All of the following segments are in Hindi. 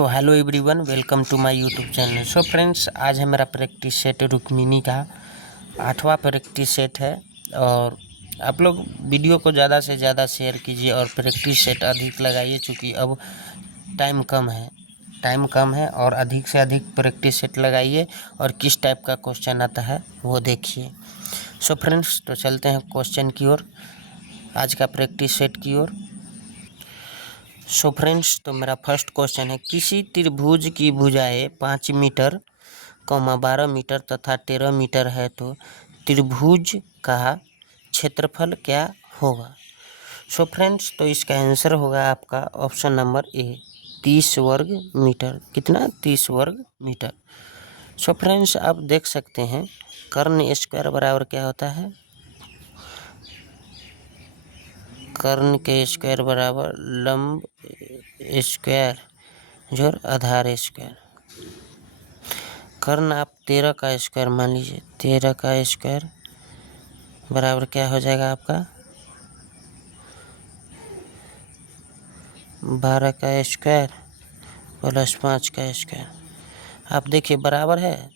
So hello everyone, welcome to my YouTube channel. So friends, आज है मेरा प्रैक्टिस सेट रुक्मिणी का 8वां प्रैक्टिस सेट है। और आप लोग वीडियो को ज़्यादा से ज़्यादा शेयर कीजिए और प्रैक्टिस सेट अधिक लगाइए, चूँकि अब टाइम कम है और अधिक से अधिक प्रैक्टिस सेट लगाइए और किस टाइप का क्वेश्चन आता है वो देखिए। सो फ्रेंड्स, तो चलते हैं क्वेश्चन की ओर, आज का प्रैक्टिस सेट की ओर। सो फ्रेंड्स, तो मेरा फर्स्ट क्वेश्चन है, किसी त्रिभुज की भुजाएं 5 मीटर, 12 मीटर तथा 13 मीटर है तो त्रिभुज का क्षेत्रफल क्या होगा। सो फ्रेंड्स, तो इसका आंसर होगा आपका ऑप्शन नंबर ए, 30 वर्ग मीटर। कितना? 30 वर्ग मीटर। सो फ्रेंड्स, आप देख सकते हैं कर्ण स्क्वायर बराबर क्या होता है। कर्ण के स्क्वायर बराबर लंब स्क्वायर जोड़ आधार स्क्वायर। कर्ण आप 13 का स्क्वायर मान लीजिए, 13 का स्क्वायर बराबर क्या हो जाएगा आपका 12 का स्क्वायर प्लस 5 का स्क्वायर। आप देखिए बराबर है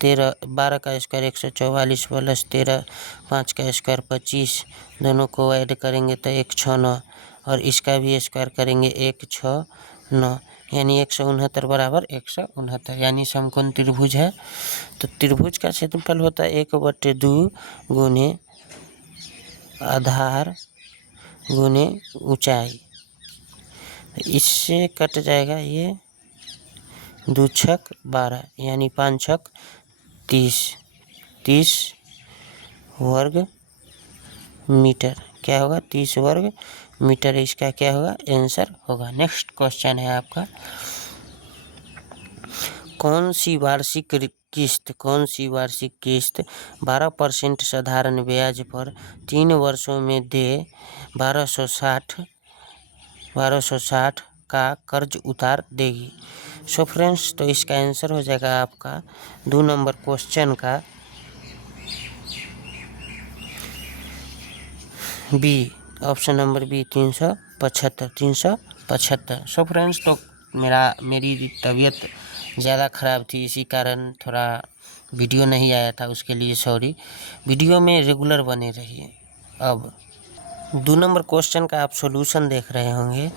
12 का स्क्वायर 144 प्लस 13 5 का स्क्वायर 25, दोनों को ऐड करेंगे तो 169 और इसका भी स्क्वायर करेंगे 169, यानी 169 बराबर 169, यानी समकोण त्रिभुज है। तो त्रिभुज का क्षेत्रफल होता है 1/2 गुने आधार गुने ऊंचाई। इससे कट जाएगा ये 2 छक 12, यानी 5 छक 30 वर्ग मीटर। क्या होगा? 30 वर्ग मीटर इसका क्या होगा? आंसर होगा। नेक्स्ट क्वेश्चन है आपका, कौन सी वार्षिक किस्त 12% साधारण ब्याज पर 3 वर्षों में दे 1260 का कर्ज उतार देगी। सो फ्रेंड्स, तो इसका आंसर हो जाएगा आपका 2 नंबर क्वेश्चन का B, option number B, 375। So friends, तो मेरी तबीयत ज़्यादा ख़राब थी, इसी कारण थोड़ा वीडियो नहीं आया था, उसके लिए सॉरी। वीडियो में रेगुलर बने रहिए। अब 2 नंबर क्वेश्चन का आप सॉल्यूशन देख रहे होंगे।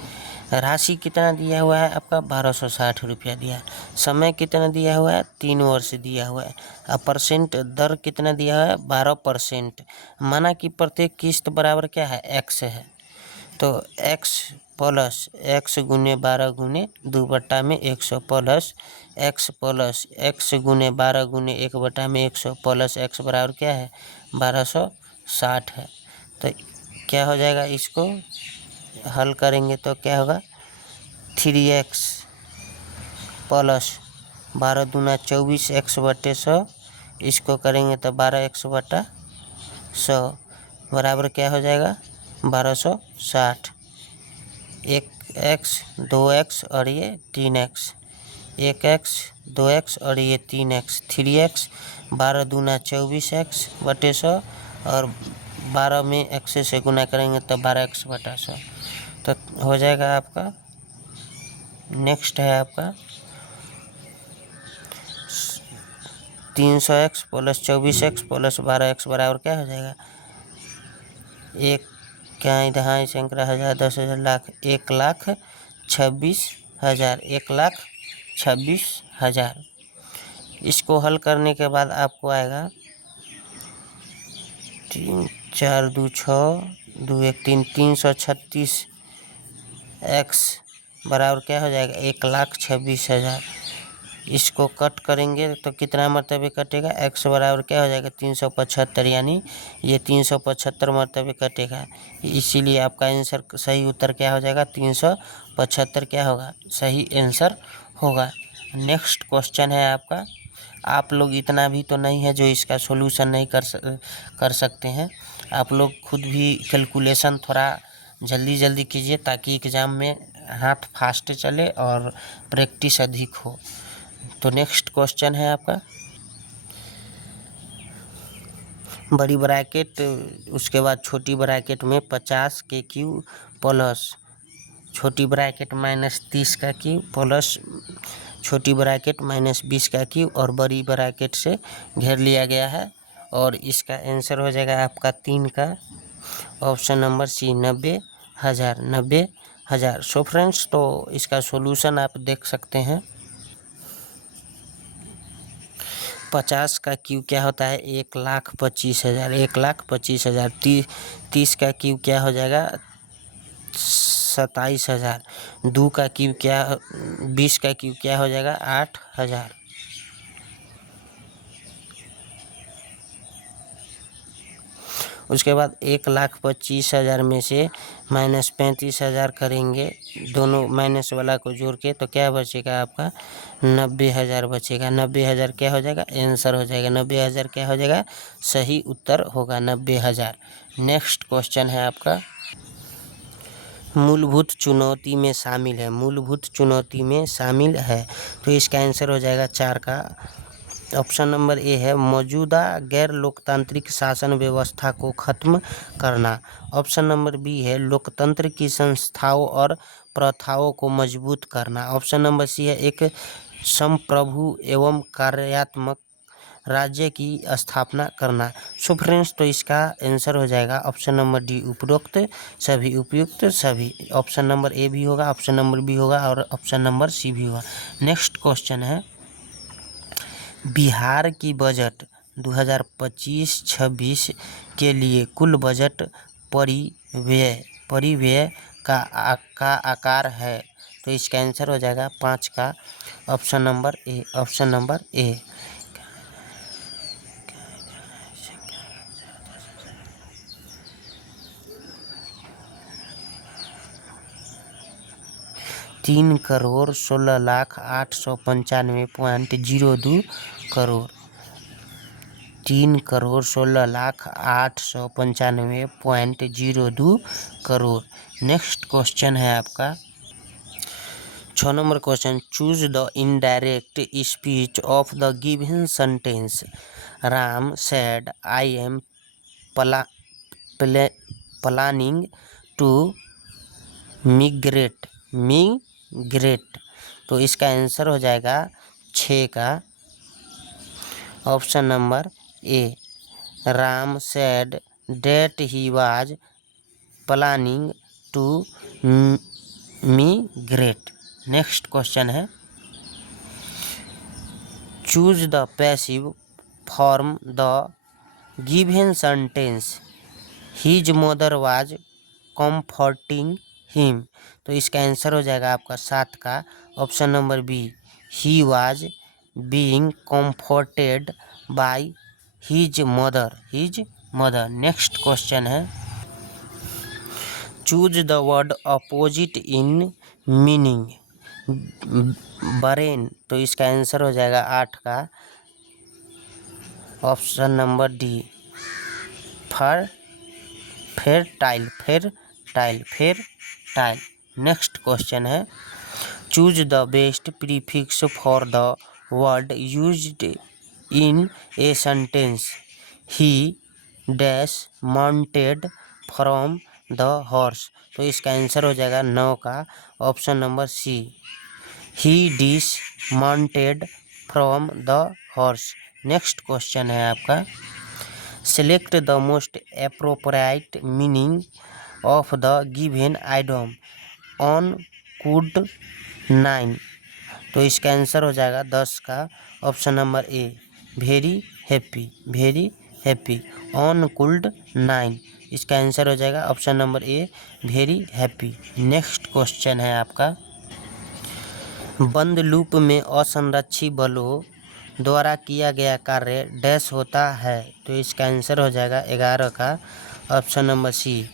राशि कितना दिया हुआ है आपका 1260 रुपया दिया है। समय कितना दिया हुआ है 3 वर्ष दिया हुआ है। अब परसेंट दर कितना दिया हुआ है 12%। माना कि प्रत्येक किस्त बराबर क्या है x है, तो x प्लस x गुने 12 गुने 2/100 प्लस x गुने 12 गुने 1/100 प्लस x बराबर क्या है 1260 है। तो क्या हो जाएगा, इसको हल करेंगे तो क्या होगा 3x प्लस 12 दूना 24 x/100, इसको करेंगे तो 12x/100 बराबर क्या हो जाएगा 1260। 1x 2x और ये 3x, 1x 2x और ये 3x, 3x 12 दूना 24x/100 और 12 में x से गुना करेंगे तो 12x/100, तो हो जाएगा आपका। नेक्स्ट है आपका 300x plus 24x plus 12x बराबर क्या हो जाएगा, एक क्या इधर शंकर 1000 10,000 लाख 1,26,000, 1,26,000। इसको हल करने के बाद आपको आएगा 3 4 2 6 2 1 3, 336x बराबर क्या हो जाएगा 1,26,000। इसको कट करेंगे तो कितना मरतबे कटेगा, x बराबर क्या हो जाएगा 375, यानी ये 375 मरतबे कटेगा। इसीलिए आपका आंसर सही उत्तर क्या हो जाएगा 375 क्या होगा सही आंसर होगा। नेक्स्ट क्वेश्चन है आपका, आप लोग इतना भी तो नहीं है जो इसका सॉल्यूशन नहीं कर सकते हैं। आप लोग खुद भी कैलकुलेशन थोड़ा जल्दी कीजिए ताकि एग्ज़ाम में हाथ फास्ट चले और प्रैक्टिस अधिक हो। तो नेक्स्ट क्वेश्चन है आपका, बड़ी ब्रैकेट उसके बाद छोटी ब्रैकेट में 50 के क्यू प्लस छोटी ब्रैकेट -30 का क्यूब प्लस छोटी ब्रैकेट -20 का क्यूब और बड़ी ब्रैकेट से घेर लिया गया है। और इसका आंसर हो जाएगा आपका 3 का option number C 90,000 90,000। So friends, तो इसका सॉल्यूशन आप देख सकते हैं। 50 का क्यूब क्या होता है 1,25,000 1,25,000। 30 का क्यूब क्या हो जाएगा 27,000। 2 का क्यूब क्या 20 का क्यूब क्या हो जाएगा 8,000। उसके बाद 1,25,000 में से -35,000 करेंगे, दोनों माइनस वाला को जोड़ के, तो क्या बचेगा आपका 90,000 बचेगा। 90,000 क्या हो जाएगा आंसर हो जाएगा। 90,000 क्या हो जाएगा सही उत्तर होगा 90,000। नेक्स्ट क्वेश्चन है आपका मूलभूत चुनौती में शामिल है। मूलभूत चुनौती में शामिल है, तो इसका आंसर हो जाएगा 4 का ऑप्शन नंबर ए है मौजूदा गैर लोकतांत्रिक शासन व्यवस्था को खत्म करना। ऑप्शन नंबर बी है लोकतंत्र की संस्थाओं और प्रथाओं को मजबूत करना। ऑप्शन नंबर सी है एक संप्रभु एवं कार्यात्मक राज्य की स्थापना करना। सो फ्रेंड्स, तो इसका आंसर हो जाएगा ऑप्शन नंबर डी उपरोक्त सभी उपयुक्त सभी। ऑप्शन नंबर ए भी होगा, ऑप्शन नंबर बी होगा और ऑप्शन नंबर सी भी होगा। नेक्स्ट क्वेश्चन है बिहार की बजट 2025-26 के लिए कुल बजट परिव्यय का आकार है, तो इसका आंसर हो जाएगा 5 का option number A. Option number A 3,16,895.02 crore. 3,16,895.02 crore. Next question है आपका 6 number question choose the indirect speech of the given sentence. Ram said I am planning to migrate. तो इसका आंसर हो जाएगा 6 का option number A Ram said that he was planning to migrate. Next question है choose the passive form the given sentence his mother was comforting him. तो इसका आंसर हो जाएगा आपका 7 का option number B he was being comforted by his mother. Next question है choose the word opposite in meaning barren. तो इसका आंसर हो जाएगा 8 का option number D fertile. Next question है choose the best prefix for the word used in a sentence he dash mounted from the horse. तो इसका आंसर हो जाएगा 9 का option number C he dish mounted from the horse. Next question है आपका select the most appropriate meaning of the given item on could 9। तो इसका आंसर हो जाएगा 10 का option number a very happy on cooled 9। इसका आंसर हो जाएगा option number a very happy. Next question है आपका बंद लूप में असंरक्षित बलों द्वारा किया गया कार्य डैश होता है। तो इसका आंसर हो जाएगा 11 का ऑप्शन नंबर सी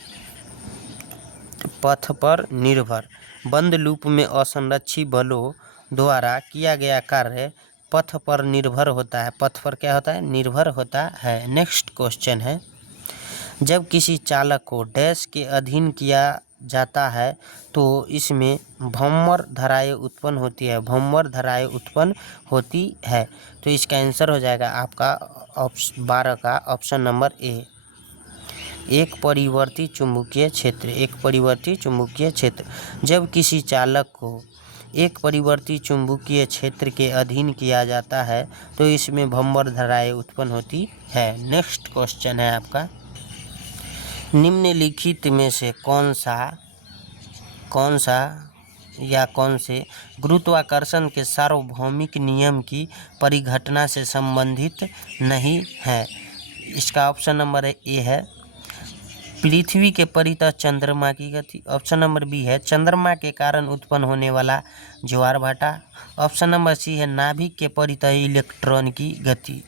पथ पर निर्भर। बंद लूप में असंरक्षित बलों द्वारा किया गया कार्य पथ पर निर्भर होता है। पथ पर क्या होता है निर्भर होता है। नेक्स्ट क्वेश्चन है जब किसी चालक को डैश के अधीन किया जाता है तो इसमें भंवर धाराएं उत्पन्न होती है। तो इसका आंसर हो जाएगा आपका 12 का ऑप्शन नंबर ए एक परिवर्ती चुंबकीय क्षेत्र, एक परिवर्ती चुंबकीय क्षेत्र। जब किसी चालक को एक परिवर्ती चुंबकीय क्षेत्र के अधीन किया जाता है तो इसमें भंवर धाराएं उत्पन्न होती है। नेक्स्ट क्वेश्चन है आपका, निम्नलिखित में से कौन से गुरुत्वाकर्षण के सार्वभौमिक नियम की परिघटना से संबंधित नहीं है। इसका ऑप्शन नंबर ए है पृथ्वी के परितः चंद्रमा की गति। ऑप्शन नंबर बी है चंद्रमा के कारण उत्पन्न होने वाला ज्वार भाटा। ऑप्शन नंबर सी है नाभिक के परितः इलेक्ट्रॉन की गति।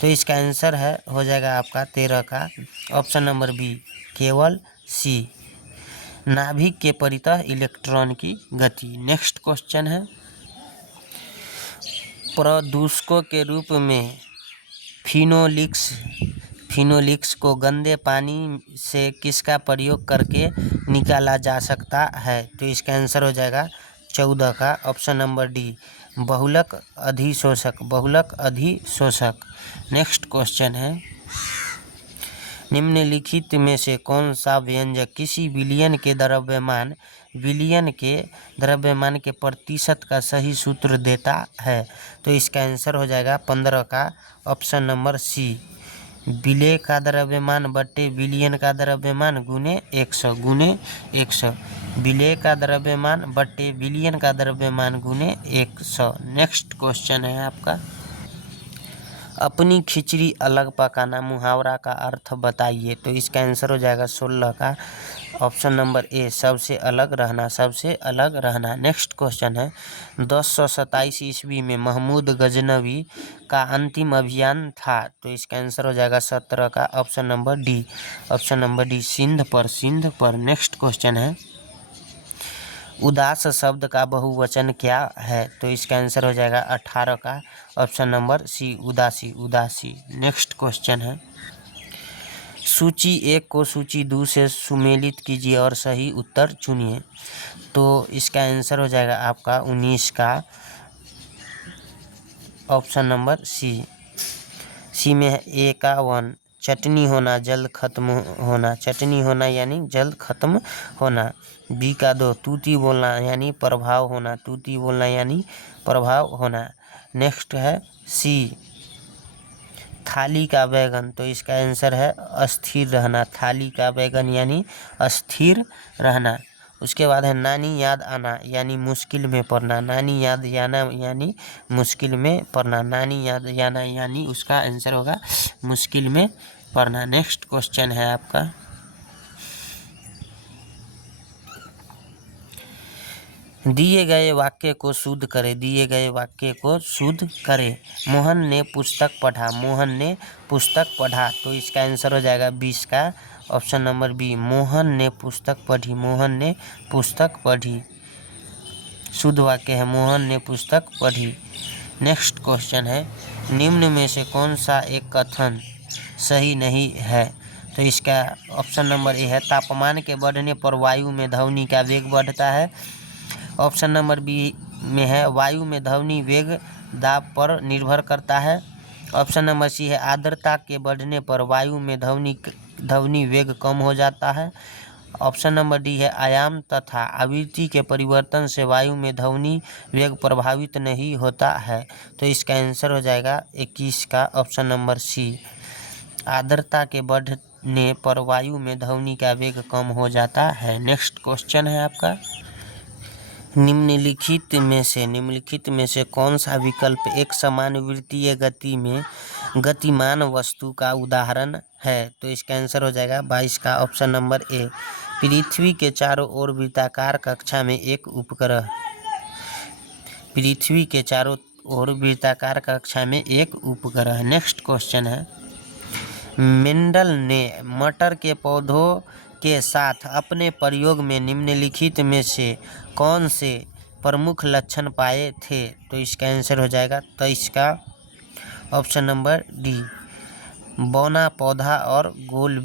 तो इसका आंसर हो जाएगा आपका 13 का ऑप्शन नंबर बी, केवल सी, नाभिक के परितः इलेक्ट्रॉन की गति। नेक्स्ट क्वेश्चन है, प्रदूषकों के रूप में फिनोलिक्स को गंदे पानी से किसका प्रयोग करके निकाला जा सकता है। तो इसका आंसर हो जाएगा 14 का ऑप्शन नंबर डी, बहुलक अधिशोषक। नेक्स्ट क्वेश्चन है, निम्नलिखित में से कौन सा व्यंजक किसी विलयन के द्रव्यमान के प्रतिशत का सही सूत्र देता है। तो इसका आंसर हो जाएगा 15 का ऑप्शन नंबर सी, विलेय का द्रव्यमान बटे विलयन का द्रव्यमान गुने 100 विलेय का द्रव्यमान बटे विलयन का द्रव्यमान गुने 100। नेक्स्ट क्वेश्चन है आपका, अपनी खिचड़ी अलग पकाना मुहावरा का अर्थ बताइए। तो इसका आंसर हो जाएगा 16 का ऑप्शन नंबर ए, सबसे अलग रहना। नेक्स्ट क्वेश्चन है, 1027 ईस्वी में महमूद गजनवी का अंतिम अभियान था। तो इसका आंसर हो जाएगा 17 का ऑप्शन नंबर डी, सिंध पर। नेक्स्ट क्वेश्चन है, उदास शब्द का बहुवचन क्या है। तो इसका आंसर हो जाएगा 18 का ऑप्शन नंबर सी, उदासी। नेक्स्ट क्वेश्चन है, सूची 1 को सूची 2 से सुमेलित कीजिए और सही उत्तर चुनिए। तो इसका आंसर हो जाएगा आपका 19 का ऑप्शन नंबर सी में है ए का 1, चटनी होना जल्द खत्म होना। बी का 2, तूती बोलना यानी प्रभाव होना। नेक्स्ट है सी, थाली का बैगन। तो इसका आंसर है अस्थिर रहना, थाली का बैगन यानी अस्थिर रहना। उसके बाद है नानी याद आना यानी मुश्किल में पड़ना, नानी याद आना यानी उसका आंसर होगा मुश्किल में पड़ना। नेक्स्ट क्वेश्चन है आपका, दिए गए वाक्य को शुद्ध करें। मोहन ने पुस्तक पढ़ा। तो इसका आंसर हो जाएगा 20 का ऑप्शन नंबर बी, मोहन ने पुस्तक पढ़ी। शुद्ध वाक्य है मोहन ने पुस्तक पढ़ी। नेक्स्ट क्वेश्चन है, निम्न में से कौन सा एक कथन सही नहीं है। तो इसका ऑप्शन नंबर ए है, तापमान के बढ़ने पर वायु में ध्वनि का वेग बढ़ता है। ऑप्शन नंबर बी में है, वायु में ध्वनि वेग दाब पर निर्भर करता है। ऑप्शन नंबर सी है, आर्द्रता के बढ़ने पर वायु में ध्वनि वेग कम हो जाता है। ऑप्शन नंबर डी है, आयाम तथा आवृत्ति के परिवर्तन से वायु में ध्वनि वेग प्रभावित नहीं होता है। तो इसका आंसर हो जाएगा 21 का ऑप्शन नंबर सी, आर्द्रता के बढ़ने पर वायु में ध्वनि का वेग कम हो जाता है। नेक्स्ट क्वेश्चन है आपका, निम्नलिखित में से कौन सा विकल्प एक समान वृत्तीय गति में गतिमान वस्तु का उदाहरण है। तो इसका आंसर हो जाएगा 22 का ऑप्शन नंबर ए, पृथ्वी के चारों ओर वृत्ताकार कक्षा में एक उपग्रह। नेक्स्ट क्वेश्चन है, मेंडल ने मटर के पौधों के साथ अपने प्रयोग में निम्नलिखित में से कौन से प्रमुख लक्षण पाए थे। तो इसका आंसर हो जाएगा 23 का ऑप्शन नंबर डी, बौना पौधा और गोल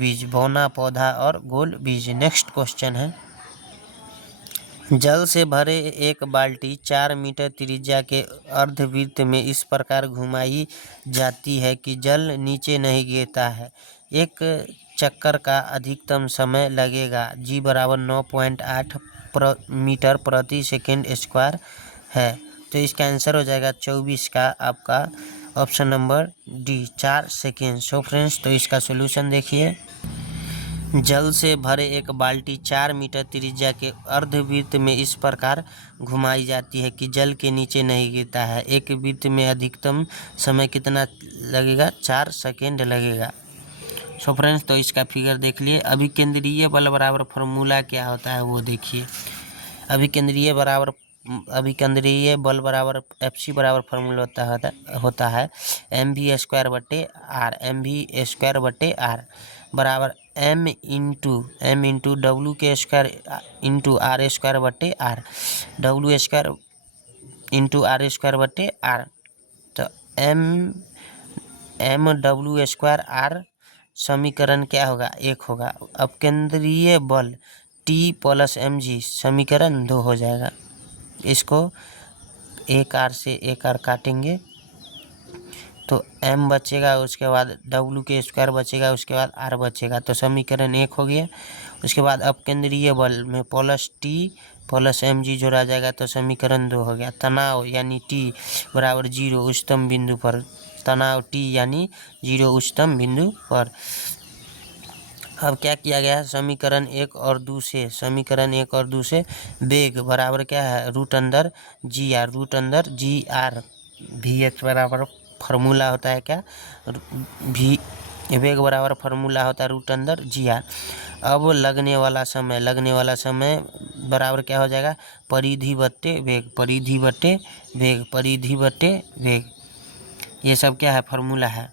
बीज। नेक्स्ट क्वेश्चन है, जल से भरे एक बाल्टी 4 मीटर त्रिज्या के अर्धवृत्त में इस प्रकार घुमाई जाती है कि जल नीचे नहीं गिरता है। एक चक्कर का अधिकतम समय लगेगा। जी बराबर 9.8 मीटर प्रति सेकेंड स्क्वायर है। तो इसका आंसर हो जाएगा 24 का आपका ऑप्शन नंबर डी 4 सेकेंड। सो फ्रेंड्स, तो इसका सोल्यूशन देखिए। जल से भरे एक बाल्टी 4 मीटर त्रिज्या के अर्धवृत्त में इस प्रकार घुमाई जाती है कि जल के नीचे नहीं गिरता है। एक वृत्त में अधिकतम समय कितना लगेगा? 4 सेकेंड लगेगा। सो फ्रेंड्स, तो इसका फिगर देख लिए। अभिकेंद्रीय बल बराबर फार्मूला क्या होता है वो देखिए। अभिकेंद्रीय बल बराबर FC बराबर फार्मूला होता है mv² आर बराबर m इंटू डब्ल्यू के square into R² into R²। तो m W² समीकरण क्या होगा? 1 होगा। अब केंद्रीय बल T प्लस mg समीकरण 2 हो जाएगा। इसको एक R से एक R काटेंगे तो m बचेगा, उसके बाद W² बचेगा, उसके बाद R बचेगा। तो समीकरण 1 हो गया। उसके बाद अब केंद्रीय बल में प्लस T प्लस mg जोड़ा जाएगा तो समीकरण 2 हो गया। तनाव यानी T बराबर 0 उच्चतम बिंदु पर। तनाव T यानी 0 उच्चतम बिंदु पर। अब क्या किया गया है? समीकरण 1 और 2 से वेग बराबर क्या है? रूट अंदर जी आर। Vx बराबर फार्मूला होता है क्या? वेग बराबर फार्मूला होता है रूट अंदर जी आर। अब लगने वाला समय बराबर क्या हो जाएगा? परिधि बट्टे वेग। ये सब क्या है? फार्मूला है।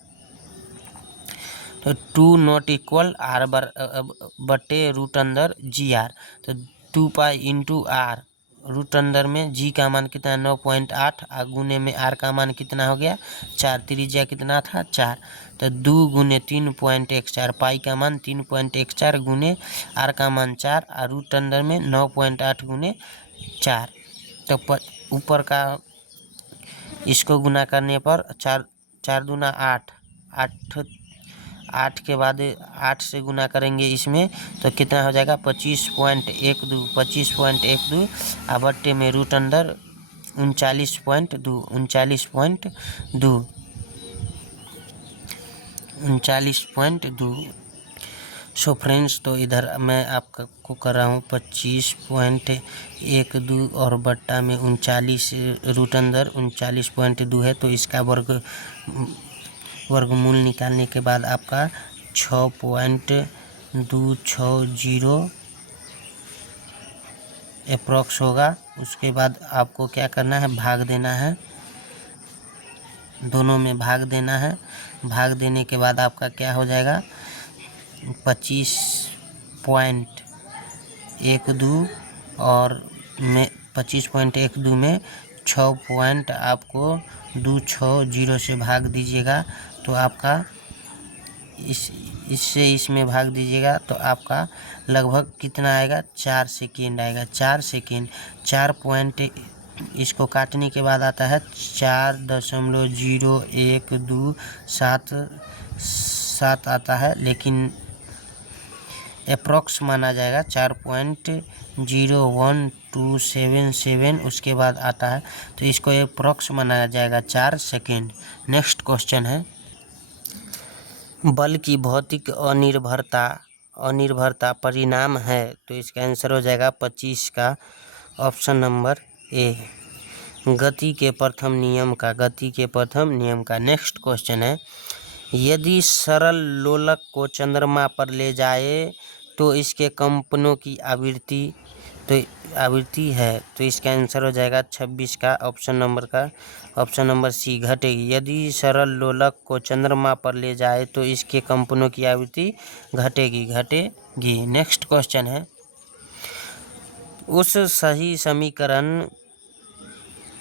तो 2 नॉट इक्वल आर बट्टे रूट अंदर जी आर। तो 2 पाई इंटू आर। रूट अंदर में जी का मान कितना है? 9.8 और गुने में आर का मान कितना हो गया? 4। त्रिज्या कितना था? 4। तो 2 गुने 3.14 पाई का मान 3.14 गुने आर का मान 4 और रूट अंदर में 9.8 गुने 4। तो ऊपर का इसको गुना करने पर 4 दूना 8 8 के बाद 8 से गुना करेंगे इसमें तो कितना हो जाएगा? 25.12 और बट्टे में रूट अंदर 39.2। सो फ्रेंड्स, तो इधर मैं आपको कर रहा हूँ 25.12 और बट्टा में 39 रूट अंदर 39.2 है। तो इसका वर्गमूल निकालने के बाद आपका 6.260 अप्रॉक्स होगा। उसके बाद आपको क्या करना है? भाग देना है, दोनों में भाग देना है। भाग देने के बाद आपका क्या हो जाएगा? 25.12 और में 25.12 में 6 पॉइंट आपको 260 से भाग दीजिएगा तो आपका इससे इसमें भाग दीजिएगा तो आपका लगभग कितना आएगा? 4 सेकेंड आएगा। 4 सेकेंड 4 पॉइंट इसको काटने के बाद आता है 4.0127 आता है, लेकिन अप्रॉक्स माना जाएगा 4.01277 उसके बाद आता है। तो इसको अप्रॉक्स माना जाएगा 4 सेकेंड। नेक्स्ट क्वेश्चन है, बल की भौतिक अनिर्भरता परिणाम है। तो इसका आंसर हो जाएगा 25 का ऑप्शन नंबर ए। गति के प्रथम नियम का। नेक्स्ट क्वेश्चन है, यदि सरल लोलक को चंद्रमा पर ले जाए तो इसके कंपनों की आवृत्ति है। तो इसका आंसर हो जाएगा 26 का ऑप्शन नंबर सी घटेगी। यदि सरल लोलक को चंद्रमा पर ले जाए तो इसके कंपनों की आवृत्ति घटेगी। नेक्स्ट क्वेश्चन है, उस सही समीकरण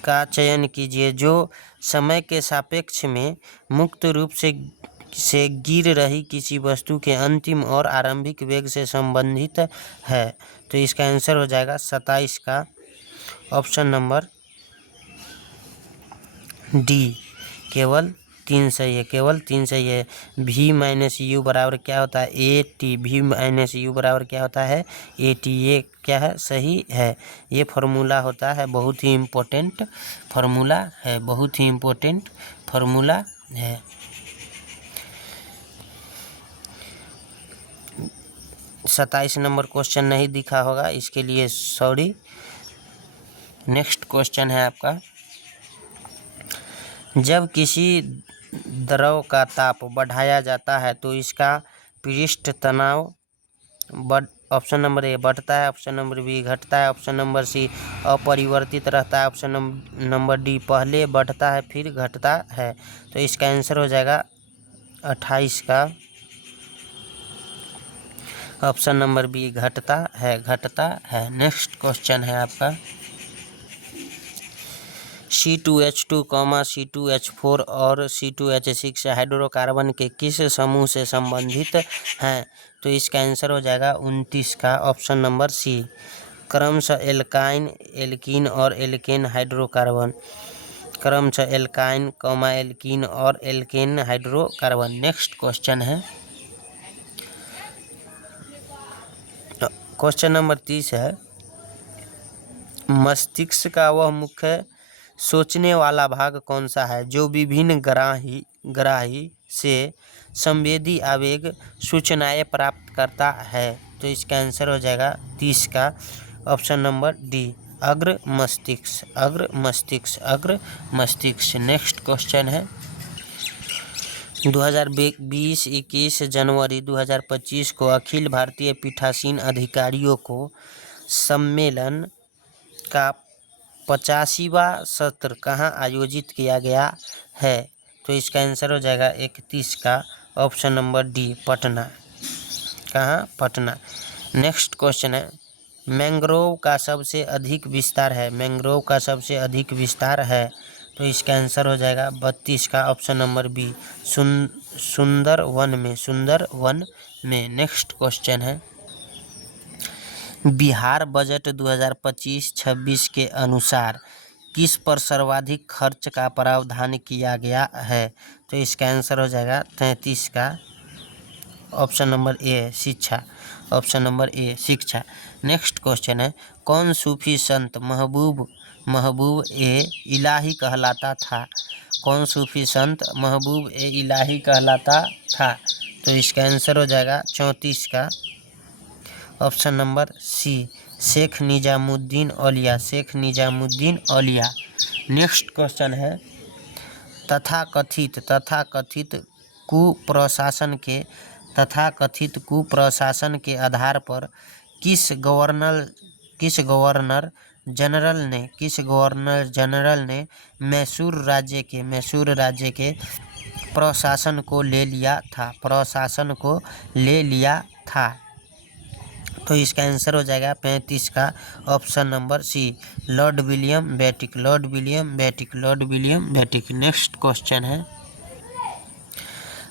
का चयन कीजिए जो समय के सापेक्ष में मुक्त रूप से गिर रही किसी वस्तु के अंतिम और आरंभिक वेग से संबंधित है। तो इसका आंसर हो जाएगा 27 का ऑप्शन नंबर डी केवल 3 सही है, केवल 3 सही है। v माइनस यू बराबर क्या होता है, A T. v minus you बराबर क्या होता है, ए टी। ये क्या है, सही है। ये फार्मूला होता है, बहुत ही इम्पोर्टेंट फार्मूला है, बहुत ही इम्पोर्टेंट फार्मूला है। 27 नंबर क्वेश्चन नहीं दिखा होगा, इसके लिए सॉरी। नेक्स्ट क्वेश्चन है आपका, जब किसी द्रव का ताप बढ़ाया जाता है तो इसका पृष्ठ तनाव ऑप्शन नंबर ए बढ़ता है, ऑप्शन नंबर बी घटता है, ऑप्शन नंबर सी अपरिवर्तित रहता है, ऑप्शन नंबर डी पहले बढ़ता है फिर घटता है। तो इसका आंसर हो जाएगा 28 का ऑप्शन नंबर बी घटता है, घटता है। नेक्स्ट क्वेश्चन है आपका, C2H2, C2H4 और C2H6 हाइड्रोकार्बन के किस समूह से संबंधित हैं? तो इसका आंसर हो जाएगा 29 का ऑप्शन नंबर सी, क्रमशः एल्काइन, एल्कीन और एल्केन हाइड्रोकार्बन। क्रमशः एल्काइन, एल्कीन और एल्केन हाइड्रोकार्बन। नेक्स्ट क्वेश्चन है, क्वेश्चन नंबर 30 है, मस्तिष्क का वह मुख्य सोचने वाला भाग कौन सा है जो विभिन्न ग्राही से संवेदी आवेग सूचनाएं प्राप्त करता है? तो इसका आंसर हो जाएगा 30 का ऑप्शन नंबर डी, अग्र मस्तिष्क, अग्र मस्तिष्क, अग्र मस्तिष्क। नेक्स्ट क्वेश्चन है, 2020-21 जनवरी 2025 को अखिल भारतीय पीठासीन अधिकारियों को सम्मेलन का 85वां सत्र कहाँ आयोजित किया गया है? तो इसका आंसर हो जाएगा 31 का ऑप्शन नंबर डी, पटना। कहाँ, पटना। नेक्स्ट क्वेश्चन है, मैंग्रोव का सबसे अधिक विस्तार है, मैंग्रोव का सबसे अधिक विस्तार है। तो इसका आंसर हो जाएगा 32 का ऑप्शन नंबर बी, सुंदर वन में, सुंदर वन में। नेक्स्ट क्वेश्चन है, बिहार बजट 2025-26 के अनुसार किस पर सर्वाधिक खर्च का प्रावधान किया गया है? तो इसका आंसर हो जाएगा 33 का ऑप्शन नंबर ए, शिक्षा, ऑप्शन नंबर ए, शिक्षा। नेक्स्ट क्वेश्चन है, कौन सूफी संत महबूब ए इलाही कहलाता था? कौन सूफी संत महबूब ए इलाही कहलाता था? तो इसका आंसर हो जाएगा 34 का option number C, Sheikh Nizamuddin Auliya, Sheikh Nizamuddin Auliya. Next question है, तथाकथित कुप्रशासन के आधार पर किस गवर्नर जनरल ने मैसूर राज्य के प्रशासन को ले लिया था? तो इसका आंसर हो जाएगा 35 का option number C, Lord William Bentinck, Lord William Bentinck, Lord William Bentinck. Next question है,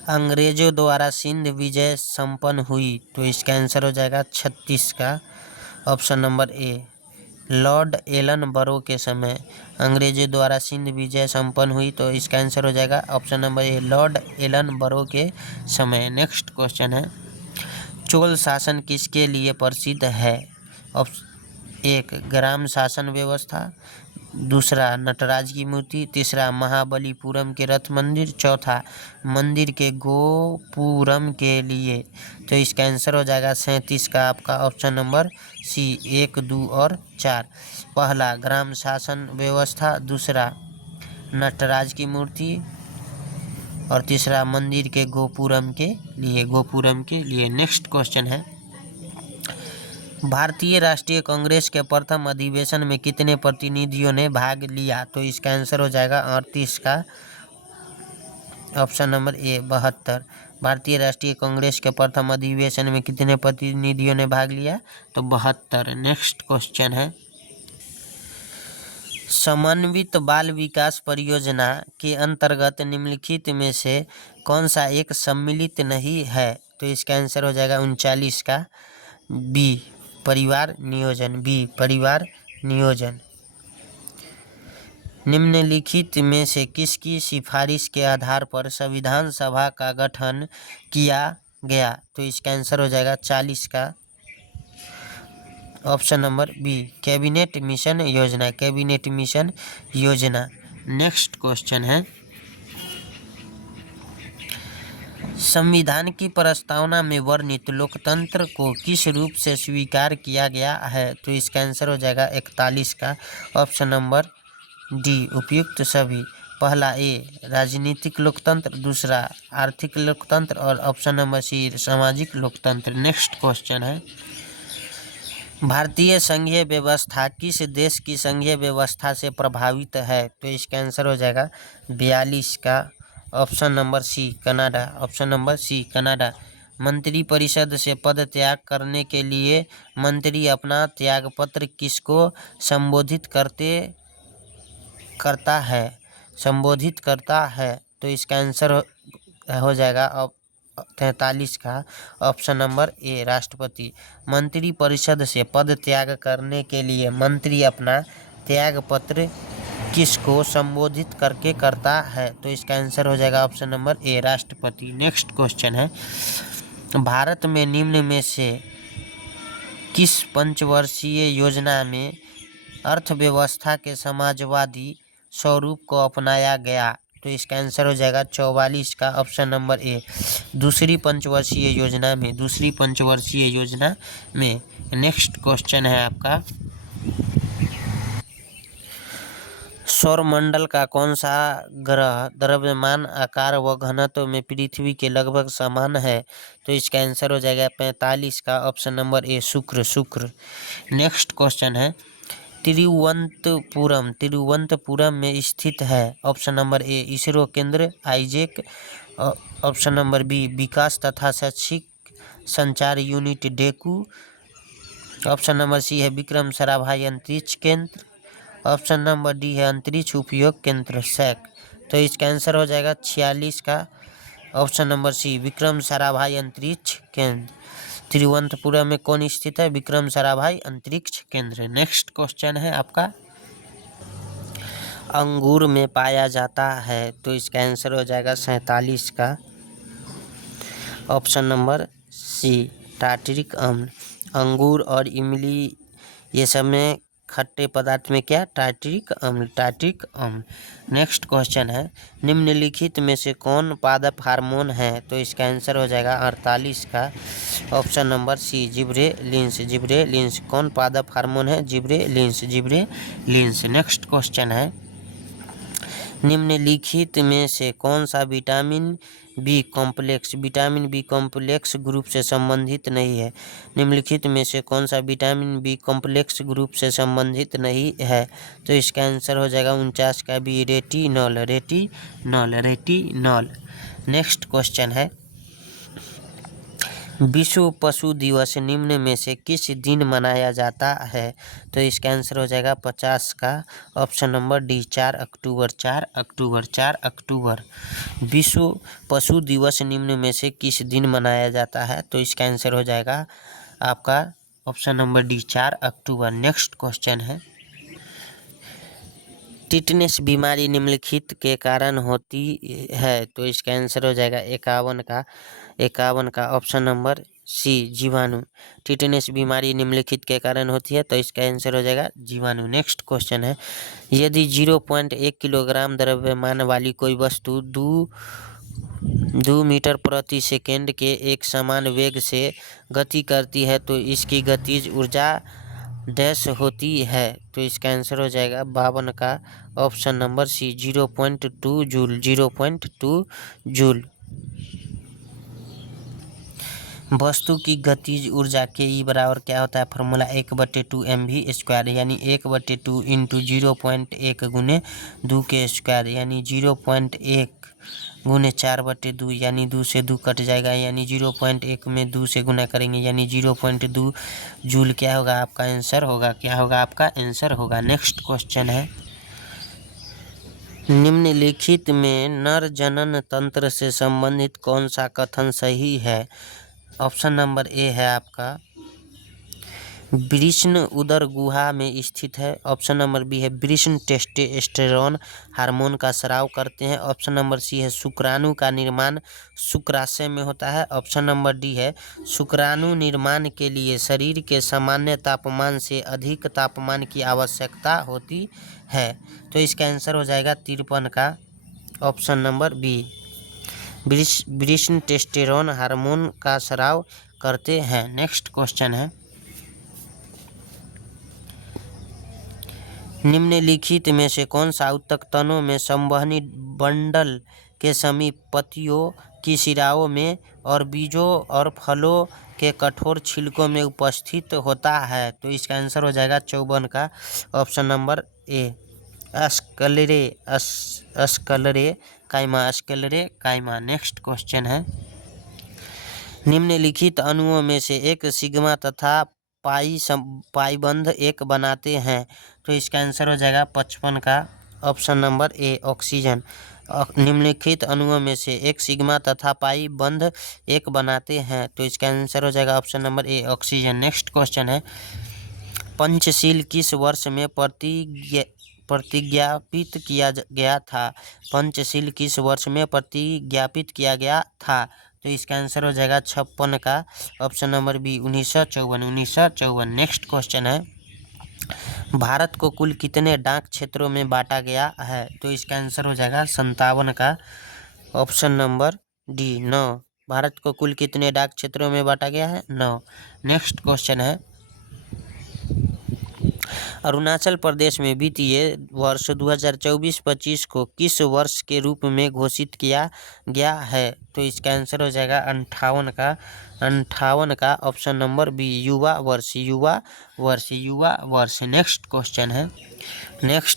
अंग्रेजों द्वारा सिंध विजय संपन्न हुई। तो इसका आंसर हो जाएगा 36 का option number A, Lord Ellenborough के समय अंग्रेजों द्वारा सिंध विजय संपन्न हुई। तो इसका आंसर हो जाएगा option number A, Lord Ellenborough के समय। नेक्स्ट क्वेश्चन है, चोल शासन किसके लिए प्रसिद्ध है? एक, ग्राम शासन व्यवस्था, दूसरा नटराज की मूर्ति, तीसरा महाबलीपुरम के रथ मंदिर, चौथा मंदिर के गोपुरम के लिए। तो इसका आंसर हो जाएगा 37 का आपका ऑप्शन नंबर सी, 1, 2 और 4। पहला ग्राम शासन व्यवस्था, दूसरा नटराज की मूर्ति और तीसरा मंदिर के गोपुरम के लिए। नेक्स्ट क्वेश्चन है, भारतीय राष्ट्रीय कांग्रेस के प्रथम अधिवेशन में कितने प्रतिनिधियों ने भाग लिया? तो इसका आंसर हो जाएगा 38 का ऑप्शन नंबर ए, 72। भारतीय राष्ट्रीय कांग्रेस के प्रथम अधिवेशन में कितने प्रतिनिधियों ने भाग लिया? तो 72। नेक्स्ट क्वेश्चन है, समन्वित बाल विकास परियोजना के अंतर्गत निम्नलिखित में से कौन सा एक सम्मिलित नहीं है? तो इसका आंसर हो जाएगा 39 का बी, परिवार नियोजन, बी, परिवार नियोजन। निम्नलिखित में से किसकी सिफारिश के आधार पर संविधान सभा का गठन किया गया? तो इसका आंसर हो जाएगा 40 का option number B, cabinet mission योजना, कैबिनेट मिशन योजना। नेक्स्ट क्वेश्चन है, संविधान की प्रस्तावना में वर्णित लोकतंत्र को किस रूप से स्वीकार किया गया है? तो इसका आंसर हो जाएगा 41 का ऑप्शन नंबर डी, उपयुक्त सभी। पहला ए राजनीतिक लोकतंत्र, दूसरा आर्थिक लोकतंत्र और ऑप्शन नंबर सी सामाजिक लोकतंत्र। नेक्स्ट क्वेश्चन है, भारतीय संघीय व्यवस्था किस देश की संघीय व्यवस्था से प्रभावित है? तो इसका आंसर हो जाएगा 42 का option number C Canada, option number C Canada. मंत्रिपरिषद से पद त्याग करने के लिए मंत्री अपना त्यागपत्र किसको संबोधित करता है? तो इसका आंसर हो जाएगा 43 का ऑप्शन नंबर ए राष्ट्रपति। मंत्रिपरिषद से पद त्याग करने के लिए मंत्री अपना त्यागपत्र किसको संबोधित करके करता है? तो इसका आंसर हो जाएगा ऑप्शन नंबर ए राष्ट्रपति। नेक्स्ट क्वेश्चन है, भारत में निम्न में से किस पंचवर्षीय योजना में अर्थव्यवस्था के समाजवादी स्वरूप को अपनाया गया? तो इसका आंसर हो जाएगा 44 का ऑप्शन नंबर ए दूसरी पंचवर्षीय योजना में। नेक्स्ट क्वेश्चन है आपका, सौरमंडल का कौन सा ग्रह द्रव्यमान, आकार व घनत्व में पृथ्वी के लगभग समान है? तो इसका आंसर हो जाएगा 45 का ऑप्शन नंबर ए शुक्र। नेक्स्ट क्वेश्चन है, तिरुवनंतपुरम में स्थित है ऑप्शन नंबर ए इसरो केंद्र आईजेक, ऑप्शन नंबर बी विकास तथा शैक्षिक संचार unit DECU, option number C है विक्रम साराभाई अंतरिक्ष केंद्र, ऑप्शन नंबर डी है अंतरिक्ष उपयोग केंद्र सैक। तो इसका आंसर हो जाएगा 46 का option number C Vikram Sarabhai अंतरिक्ष केंद्र। तिरुवनंतपुरम में कौन स्थित है? विक्रम साराभाई अंतरिक्ष केंद्र। नेक्स्ट क्वेश्चन है आपका, अंगूर में पाया जाता है? तो इसका आंसर हो जाएगा 47 का ऑप्शन नंबर सी टार्टरिक अम्ल। अंगूर और इमली ये सब में खट्टे पदार्थ में क्या? टार्टरिक अम्ल। नेक्स्ट क्वेश्चन है, निम्नलिखित में से कौन पादप हार्मोन है? तो इसका आंसर हो जाएगा 48 का ऑप्शन नंबर सी जिब्रेलिंस। कौन पादप हार्मोन है? जिब्रेलिंस। नेक्स्ट क्वेश्चन है, निम्नलिखित में से कौन सा विटामिन बी कॉम्प्लेक्स ग्रुप से संबंधित नहीं है? निम्नलिखित में से कौन सा विटामिन बी कॉम्प्लेक्स ग्रुप से संबंधित नहीं है? तो इसका आंसर हो जाएगा 49 का बी रेटिनॉल। नेक्स्ट क्वेश्चन है, विश्व पशु दिवस निम्न में से किस दिन मनाया जाता है? तो इसका आंसर हो जाएगा 50 का ऑप्शन नंबर डी 4 अक्टूबर। विश्व पशु दिवस निम्न में से किस दिन मनाया जाता है? तो इसका आंसर हो जाएगा आपका ऑप्शन नंबर डी 4 अक्टूबर। नेक्स्ट क्वेश्चन है, टिटनेस बीमारी निम्नलिखित के कारण होती है? तो इसका आंसर हो जाएगा 51 का ऑप्शन नंबर सी जीवाणु। टिटनेस बीमारी निम्नलिखित के कारण होती है, तो इसका आंसर हो जाएगा जीवाणु। नेक्स्ट क्वेश्चन है, यदि 0.1 किलोग्राम द्रव्यमान वाली कोई वस्तु 2 मीटर प्रति सेकेंड के एक समान वेग से गति करती है तो इसकी गतिज ऊर्जा डैश होती है? तो इसका आंसर हो जाएगा 52 का ऑप्शन नंबर सी 0.2 जूल। वस्तु की गतिज ऊर्जा के ई बराबर क्या होता है? फॉर्मूला 1/2 mv², यानी 1/2 इंटू 0.1 गुने 2 के स्क्वायर, यानी 0.1 गुने 4/2, यानी 2 से 2 कट जाएगा, यानी 0.1 में 2 से गुना करेंगे, यानी 0.2 जूल क्या होगा आपका आंसर होगा। नेक्स्ट क्वेश्चन है, निम्नलिखित में नर जनन तंत्र से संबंधित कौन सा कथन सही है? ऑप्शन नंबर ए है आपका वृषण उदर गुहा में स्थित है। ऑप्शन नंबर बी है वृषण टेस्टोस्टेरोन हार्मोन का स्राव करते हैं। ऑप्शन नंबर सी है शुक्राणु का निर्माण शुक्राशय में होता है। ऑप्शन नंबर डी है शुक्राणु निर्माण के लिए शरीर के सामान्य तापमान से अधिक तापमान की आवश्यकता होती है। तो इसका आंसर हो जाएगा 53 का ऑप्शन नंबर बी। वृषण टेस्टोस्टेरोन हार्मोन का स्राव करते हैं। नेक्स्ट क्वेश्चन है, निम्नलिखित में से कौन सा उत्तक तनों में संवहनी बंडल के समीप पत्तियों की शिराओं में और बीजों और फलों के कठोर छिलकों में उपस्थित होता है? तो इसका आंसर हो जाएगा 54 का option number A sclerenchyma. Next question है, निम्नलिखित अणुओं में से एक सिग्मा तथा पाई बंध एक बनाते हैं? तो इसका आंसर हो जाएगा 55 का ऑप्शन नंबर ए ऑक्सीजन। निम्नलिखित अणुओं में से एक सिग्मा तथा पाई बंध एक बनाते हैं। तो इसका आंसर हो जाएगा option number A oxygen. Next question है, पंचशील किस वर्ष में प्रतिज्ञापित किया गया था? पंचशील किस वर्ष में प्रतिज्ञापित किया गया था? तो इसका आंसर हो जाएगा 56 का option number B 1954। Next question है, भारत को कुल कितने डाक क्षेत्रों में बांटा गया है? तो इसका आंसर हो जाएगा 57 का ऑप्शन नंबर डी 9। भारत को कुल कितने डाक क्षेत्रों में बांटा गया है? 9। नेक्स्ट क्वेश्चन है, अरुणाचल प्रदेश में वित्तीय वर्ष 2024-25 को किस वर्ष के रूप में घोषित किया गया है? तो इसका आंसर हो जाएगा 58 का ऑप्शन नंबर बी युवा वर्ष। नेक्स्ट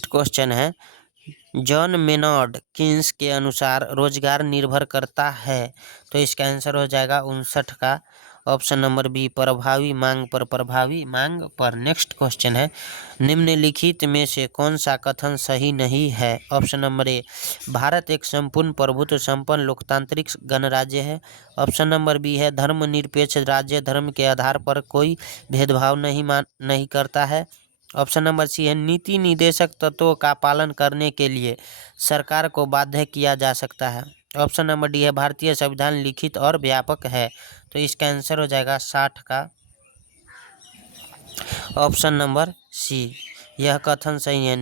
क्वेश्चन है, जॉन मेनॉर्ड किन्स के अनुसार रोजगार निर्भर करता है? तो इसका आंसर हो जाएगा 59 का ऑप्शन नंबर बी प्रभावी मांग पर। नेक्स्ट क्वेश्चन है, निम्नलिखित में से कौन सा कथन सही नहीं है? ऑप्शन नंबर ए भारत एक संपूर्ण प्रभुत्व संपन्न लोकतांत्रिक गणराज्य है। ऑप्शन नंबर बी है धर्मनिरपेक्ष राज्य धर्म के आधार पर कोई भेदभाव नहीं करता है। ऑप्शन नंबर सी है नीति निर्देशक तत्वों का पालन करने के लिए सरकार को बाध्य किया जा सकता है। ऑप्शन नंबर डी है भारतीय संविधान लिखित और व्यापक है। तो इसका आंसर हो जाएगा 60 का ऑप्शन नंबर सी। यह कथन सही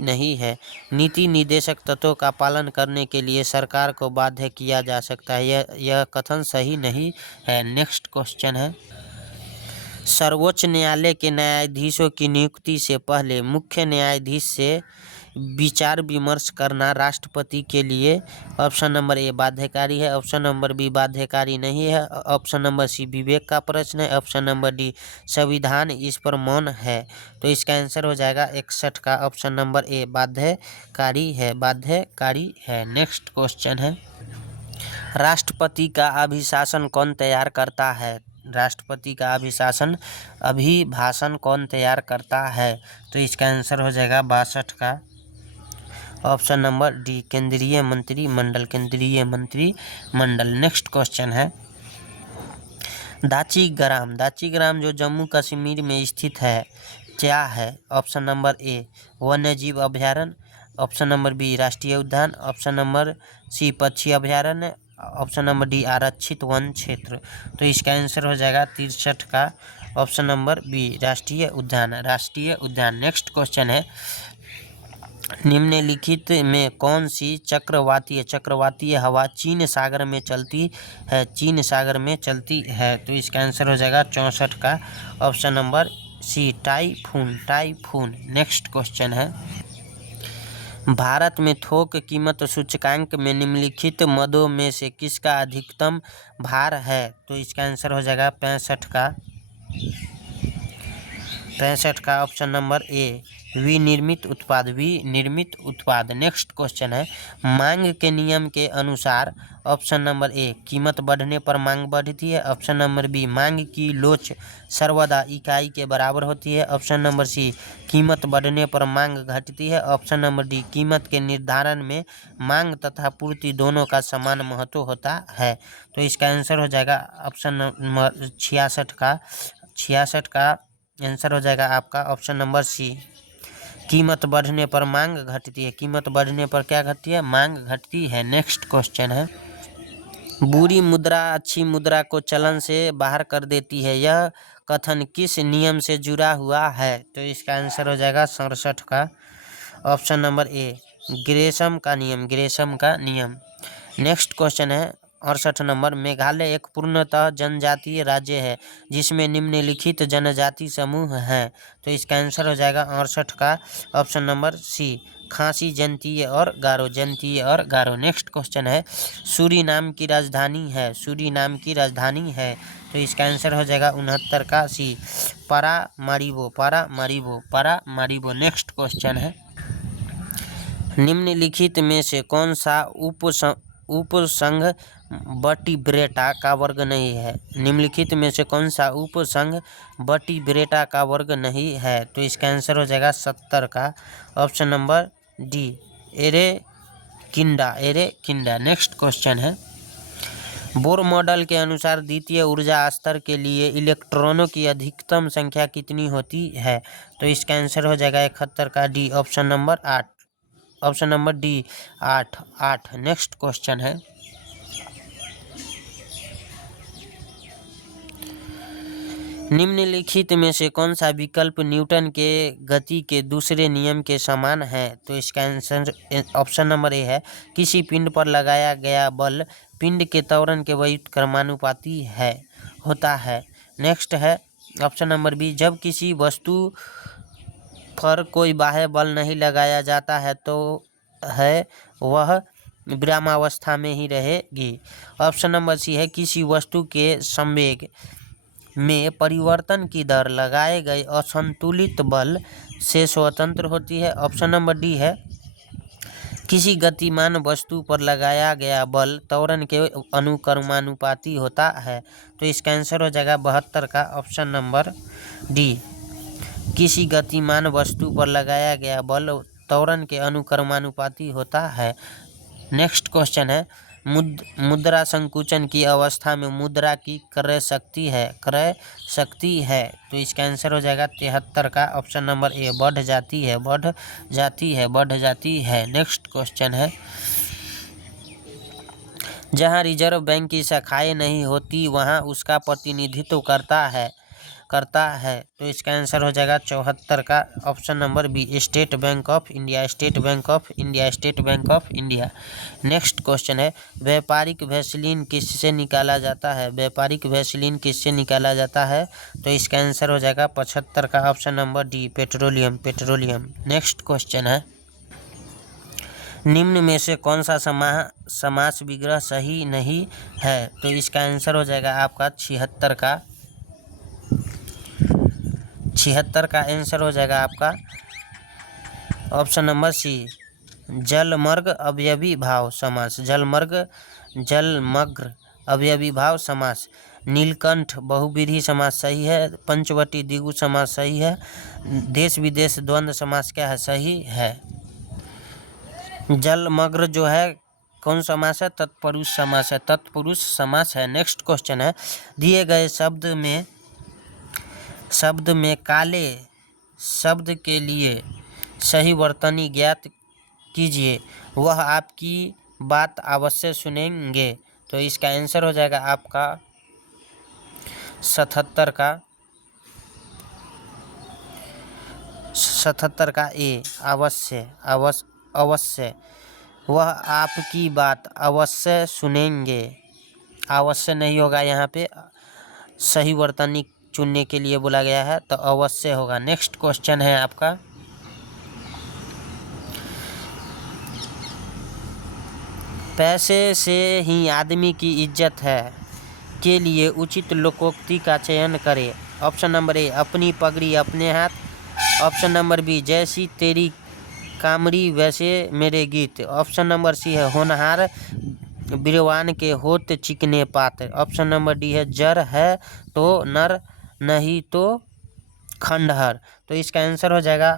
नहीं है। नीति निर्देशक तत्वों का पालन करने के लिए सरकार को बाध्य किया जा सकता है। यह कथन सही नहीं है। नेक्स्ट क्वेश्चन है, सर्वोच्च न्यायालय के न्यायाधीशों की नियुक्ति से पहले मुख्य न्यायाधीश से विचार विमर्श करना राष्ट्रपति के लिए ऑप्शन नंबर ए बाध्यकारी है। ऑप्शन नंबर बी बाध्यकारी नहीं है। ऑप्शन नंबर सी विवेक का प्रश्न है। ऑप्शन नंबर डी संविधान इस पर मौन है। तो इसका आंसर हो जाएगा 61 का ऑप्शन नंबर ए बाध्यकारी है। नेक्स्ट क्वेश्चन है, राष्ट्रपति का अभिभाषण कौन तैयार करता है? राष्ट्रपति का अभिभाषण कौन तैयार करता है? तो इसका आंसर हो जाएगा 62 का ऑप्शन नंबर डी केंद्रीय मंत्रिमंडल। नेक्स्ट क्वेश्चन है, दाची ग्राम जो जम्मू कश्मीर में स्थित है क्या है? ऑप्शन नंबर ए वन्यजीव अभ्यारण्य। ऑप्शन नंबर बी राष्ट्रीय उद्यान। ऑप्शन नंबर सी पक्षी अभ्यारण्य। ऑप्शन नंबर डी आरक्षित वन क्षेत्र। तो इसका आंसर हो जाएगा 63 का ऑप्शन नंबर बी राष्ट्रीय उद्यान। नेक्स्ट क्वेश्चन है, निम्नलिखित में कौन सी चक्रवातीय हवा चीन सागर में चलती है? तो इसका आंसर हो जाएगा 64 का option number C typhoon. Next question है, भारत में थोक कीमत सूचकांक में निम्नलिखित मदों में से किसका अधिकतम भार है? तो इसका आंसर हो जाएगा 65 का ऑप्शन नंबर ए विनिर्मित उत्पाद। नेक्स्ट क्वेश्चन है, मांग के नियम के अनुसार ऑप्शन नंबर ए कीमत बढ़ने पर मांग बढ़ती है। ऑप्शन नंबर बी मांग की लोच सर्वदा इकाई के बराबर होती है। ऑप्शन नंबर सी कीमत बढ़ने पर मांग घटती है। ऑप्शन नंबर डी कीमत के निर्धारण में मांग तथा पूर्ति दोनों का समान महत्व होता है। तो इसका आंसर हो जाएगा ऑप्शन नंबर 66 66 का आंसर हो जाएगा आपका ऑप्शन नंबर सी। कीमत बढ़ने पर मांग घटती है, कीमत बढ़ने पर क्या घटती है, मांग घटती है। नेक्स्ट क्वेश्चन है, बुरी मुद्रा अच्छी मुद्रा को चलन से बाहर कर देती है, यह कथन किस नियम से जुड़ा हुआ है? तो इसका आंसर हो जाएगा 67 का ऑप्शन नंबर ए, ग्रेशम का नियम, ग्रेशम का नियम। नेक्स्ट क्वेश्चन है 68 नंबर, मेघालय एक पूर्णतः जनजातीय राज्य है जिसमें निम्नलिखित जनजाति समूह हैं। तो इसका आंसर हो जाएगा 68 का ऑप्शन नंबर सी, खासी, जंतीय और गारो, जंतीय और गारो। नेक्स्ट क्वेश्चन है, सूरीनाम की राजधानी है, सूरीनाम की राजधानी है। तो इसका आंसर हो जाएगा 69 का C, Paramaribo, Paramaribo, Paramaribo. Next question है, निम्नलिखित में से कौन सा उपसंघ वर्टिब्रेटा का वर्ग नहीं है? निम्नलिखित में से कौन सा उपसंघ वर्टिब्रेटा का वर्ग नहीं है? तो इसका आंसर हो जाएगा 70 का ऑप्शन नंबर डी, एरेकिंडा, एरेकिंडा। नेक्स्ट क्वेश्चन है, बोर मॉडल के अनुसार द्वितीय ऊर्जा स्तर के लिए इलेक्ट्रॉनों की अधिकतम संख्या कितनी होती है? तो इसका आंसर हो जाएगा 71 का D, option number 8, option number D 8, 8। Next question है, निम्नलिखित में से कौन सा विकल्प न्यूटन के गति के दूसरे नियम के समान है? तो इसका आंसर ऑप्शन नंबर ए है, किसी पिंड पर लगाया गया बल पिंड के त्वरण के व्युत्क्रमानुपाती है, होता है। नेक्स्ट है ऑप्शन नंबर बी, जब किसी वस्तु पर कोई बाह्य बल नहीं लगाया जाता है तो वह विरामावस्था में ही रहेगी। ऑप्शन नंबर सी है, किसी वस्तु के संवेग में परिवर्तन की दर लगाए गए असंतुलित बल से स्वतंत्र होती है। ऑप्शन नंबर डी है, किसी गतिमान वस्तु पर लगाया गया बल त्वरण के अनुक्रमानुपाती होता है। तो इसका आंसर हो जाएगा 72 का ऑप्शन नंबर डी, किसी गतिमान वस्तु पर लगाया गया बल त्वरण के अनुक्रमानुपाती होता है। नेक्स्ट क्वेश्चन है, मुद्रा संकुचन की अवस्था में मुद्रा की क्रय शक्ति है, क्रय शक्ति है। तो इसका आंसर हो जाएगा 73 का ऑप्शन नंबर ए, बढ़ जाती है, बढ़ जाती है, बढ़ जाती है। नेक्स्ट क्वेश्चन है, जहां रिजर्व बैंक की शाखाएं नहीं होती वहां उसका प्रतिनिधित्व करता है। तो इसका आंसर हो जाएगा 74 का option number B, State Bank of India, State Bank of India, State Bank of India. Next question है, व्यापारिक वैसलीन किससे निकाला जाता है? व्यापारिक वैसलीन किससे निकाला जाता है? तो इसका आंसर हो जाएगा 75 का option number D, petroleum, petroleum. Next question है, निम्न में से कौन सा समास विग्रह सही नहीं है? तो इसका आंसर हो जाएगा आपका 76 का आंसर हो जाएगा आपका ऑप्शन नंबर सी, जलमर्ग अवयवी भाव समास, जलमग्र अवयवी भाव समास। नीलकंठ बहुव्रीहि समास सही है, पंचवटी द्विगु समास सही है, देश विदेश द्वंद्व समास क्या है, सही है। जलमग्र जो है कौन समास है? तत्पुरुष समास है, तत्पुरुष समास है। नेक्स्ट क्वेश्चन है, दिए गए शब्द में काले शब्द के लिए सही वर्तनी ज्ञात कीजिए, वह आपकी बात अवश्य सुनेंगे। तो इसका आंसर हो जाएगा आपका 77 का ए, अवश्य, वह आपकी बात अवश्य सुनेंगे, अवश्य नहीं होगा, यहाँ पे सही वर्तनी चुनने के लिए बोला गया है तो अवश्य होगा। नेक्स्ट क्वेश्चन है आपका, पैसे से ही आदमी की इज्जत है के लिए उचित लोकोक्ति का चयन करें। ऑप्शन नंबर ए, अपनी पगड़ी अपने हाथ। ऑप्शन नंबर बी, जैसी तेरी कामरी वैसे मेरे गीत। ऑप्शन नंबर सी है, होनहार बिरवान के होत चिकने पात्र। ऑप्शन नंबर डी है, जर है तो नर नहीं तो खंडहर। तो इसका आंसर हो जाएगा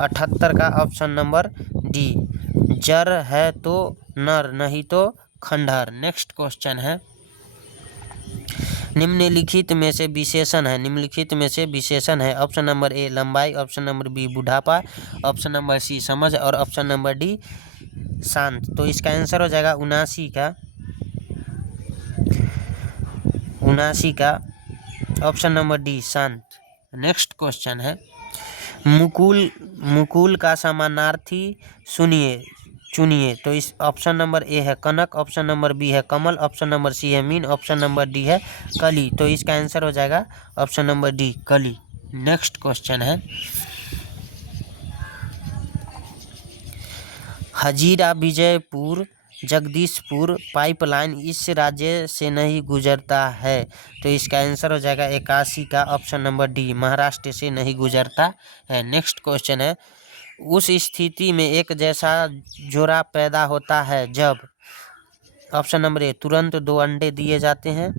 78 का ऑप्शन नंबर डी, जर है तो नर नहीं तो खंडहर। नेक्स्ट क्वेश्चन है, निम्नलिखित में से विशेषण है, निम्नलिखित में से विशेषण है। ऑप्शन नंबर ए लंबाई, ऑप्शन नंबर बी बुढ़ापा, ऑप्शन नंबर सी समझ और ऑप्शन नंबर डी शांत। तो इसका आंसर हो जाएगा 79 का ऑप्शन नंबर डी शांत। नेक्स्ट क्वेश्चन है, मुकुल का समानार्थी चुनिए। तो इस ऑप्शन नंबर ए है कनक, ऑप्शन नंबर बी है कमल, ऑप्शन नंबर सी है मीन, ऑप्शन नंबर डी है कली। तो इसका आंसर हो जाएगा ऑप्शन नंबर डी कली। नेक्स्ट क्वेश्चन है, हजीरा विजयपुर जगदीशपुर पाइपलाइन इस राज्य से नहीं गुजरता है। तो इसका आंसर हो जाएगा 81 का ऑप्शन नंबर डी महाराष्ट्र से नहीं गुजरता है। नेक्स्ट क्वेश्चन है, उस स्थिति में एक जैसा जोड़ा पैदा होता है जब ऑप्शन नंबर ए तुरंत 2 अंडे दिए जाते हैं,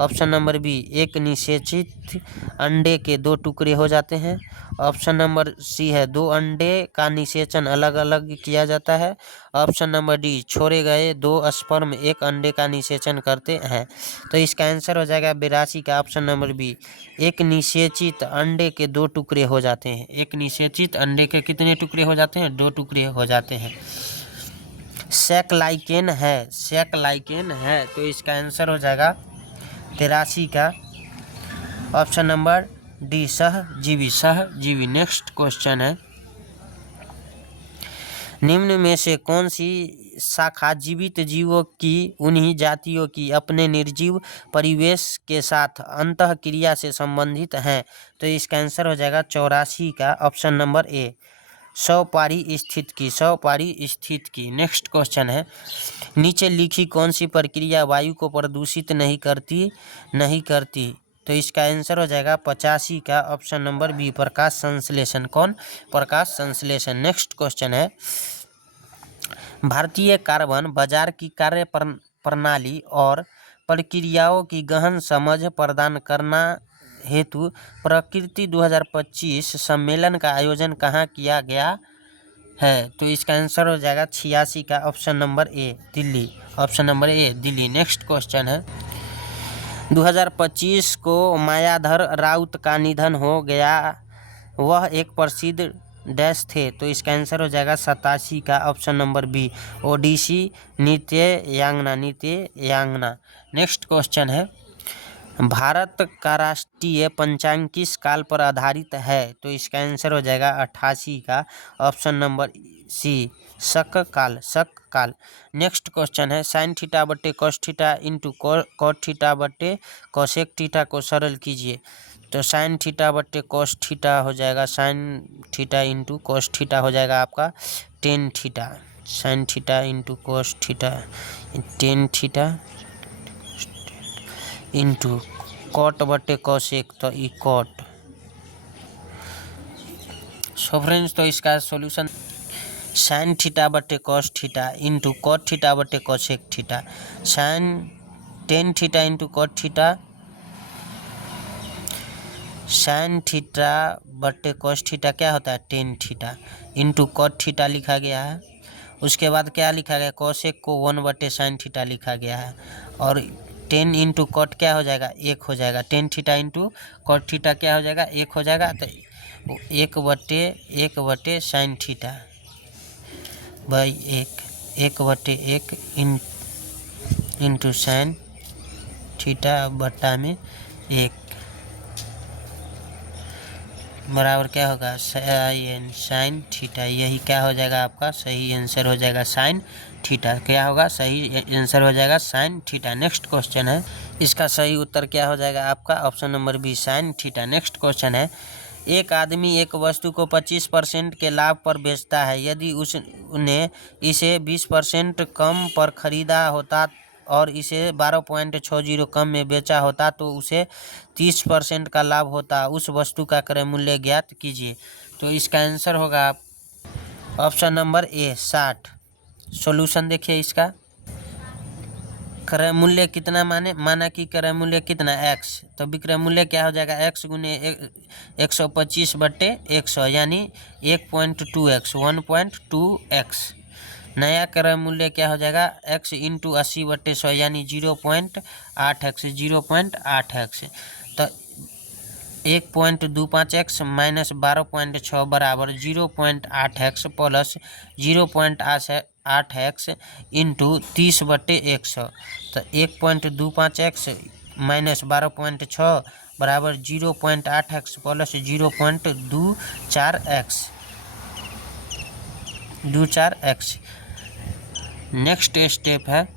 ऑप्शन नंबर बी एक निषेचित अंडे के 2 टुकड़े हो जाते हैं, ऑप्शन नंबर सी है 2 अंडे का निषेचन अलग अलग किया जाता है, ऑप्शन नंबर डी छोड़े गए 2 स्पर्म एक अंडे का निषेचन करते हैं। तो इसका आंसर हो जाएगा 82 का ऑप्शन नंबर बी एक निषेचित अंडे के 2 टुकड़े हो जाते हैं। एक निषेचित अंडे के कितने टुकड़े हो जाते हैं? 2 टुकड़े हो जाते हैं। सेकलाइकेन है। तो इसका आंसर हो जाएगा 83 का ऑप्शन नंबर डी सहजीवी। नेक्स्ट क्वेश्चन है, निम्न में से कौन सी शाखा जीवित जीवों की उन्हीं जातियों की अपने निर्जीव परिवेश के साथ अंतःक्रिया से संबंधित हैं? तो इसका आंसर हो जाएगा 84 का ऑप्शन नंबर ए सौपारी स्थित की। नेक्स्ट क्वेश्चन है, नीचे लिखी कौन सी प्रक्रिया वायु को प्रदूषित नहीं करती? तो इसका आंसर हो जाएगा 85 का ऑप्शन नंबर बी प्रकाश संश्लेषण। प्रकाश संश्लेषण। नेक्स्ट क्वेश्चन है, भारतीय कार्बन बाजार की कार्य प्रणाली और प्रक्रियाओं की गहन समझ प्रदान करना हेतु प्रकृति 2025 सम्मेलन का आयोजन कहाँ किया गया है? तो इसका आंसर हो जाएगा 86 का ऑप्शन नंबर ए दिल्ली। नेक्स्ट क्वेश्चन है, 2025 को मायाधर राउत का निधन हो गया, वह एक प्रसिद्ध डैश थे। तो इसका आंसर हो जाएगा 87 का ऑप्शन नंबर बी ओडिसी नृत्यांगना। नेक्स्ट क्वेश्चन है, भारत का राष्ट्रीय पंचांग किस काल पर आधारित है? तो इसका आंसर हो जाएगा 88 का ऑप्शन नंबर सी शक काल। नेक्स्ट क्वेश्चन है, साइन थीटा बटे cos theta into cot theta बटे कॉसेक थीटा को सरल कीजिए। तो साइन थीटा बटे कॉस थीटा हो जाएगा sine theta into cos theta हो जाएगा आपका tan theta. Sine theta into cos theta tan theta into cot बटे कॉसेक तो ई कॉट। सो फ्रेंड्स, तो इसका सॉल्यूशन साइन थीटा बटे cos theta into cot theta बटे cosec theta. Sign ten theta into cot theta, sine theta बटे कॉस थीटा क्या होता है? Tan theta into cot theta लिखा गया है। उसके बाद क्या लिखा गया? कॉसेक को 1 बटे साइन थीटा लिखा गया है। और 10 इंटू कॉट क्या हो जाएगा? 1 हो जाएगा। 10 थीटा इंटू कॉट थीटा क्या हो जाएगा? 1 हो जाएगा। तो 1 बटे साइन थीटा बाई 1 बटे 1 इंटू साइन थीटा बटा में 1 बराबर क्या होगा? Sine theta. यही क्या हो जाएगा आपका सही आंसर हो जाएगा साइन थीटा। क्या होगा? सही आंसर हो जाएगा साइन थीटा। नेक्स्ट क्वेश्चन है, इसका सही उत्तर क्या हो जाएगा आपका? Option number B sine theta. Next question है, एक आदमी एक वस्तु को 25% के लाभ पर बेचता है। यदि उसने इसे 20% कम पर खरीदा होता और इसे 12.60 कम में बेचा होता तो उसे 30% का लाभ होता। उस वस्तु का क्रय मूल्य ज्ञात कीजिए। तो इसका आंसर होगा ऑप्शन नंबर ए 60। सॉल्यूशन देखिए इसका, क्रय मूल्य कितना माना कि क्रय मूल्य कितना x, तो विक्रय मूल्य क्या हो जाएगा? x गुने 125 बटे 100 यानी 1.2x 1.2x। नया क्रय मूल्य क्या हो जाएगा, x इंटू 80/100 यानी 0.8x 0.8x। तो 1.25x माइनस 12.6 बराबर 0.8x प्लस 0.8x इंटू 30/100। तो 1.25x माइनस 12.6 बराबर 0.8x plus 0.24x। Next step है